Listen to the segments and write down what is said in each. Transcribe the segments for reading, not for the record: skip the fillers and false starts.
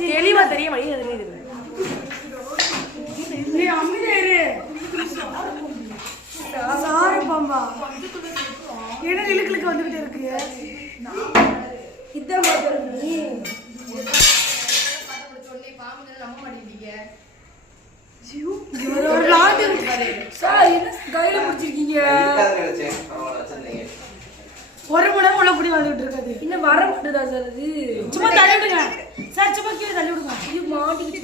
தெளிவா தெரிய வழி சாரி பாம்பா என்ன இழுக்களுக்கு வந்துகிட்டே இருக்கு இதான் கையில பிடிச்சிருக்கீங்க ஒரு மணி நேரம் உள்ள கூடி வந்துட்டு இருக்காது இன்னும் வர மாட்டேதா சார் அது சும்மா தள்ளி விடுங்க சார் சும்மா கீழே தள்ளி விடுங்க இது மாட்டிக்கிட்டு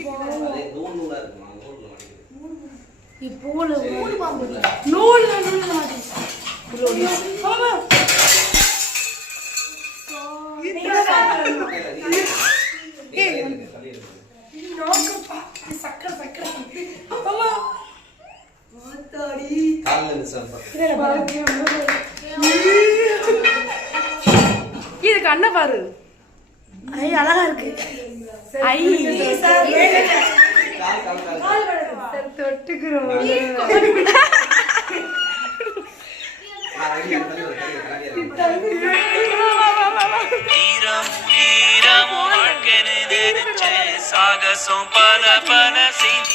இப்போ நூல் பாம்பு நூல் மாட்டி சக்கரை சக்கரை இது கண்ண பாரு ஐ அழகா இருக்கு ஐ தொட்டுக்கிறோம் சாகசம் பல பல செய்தி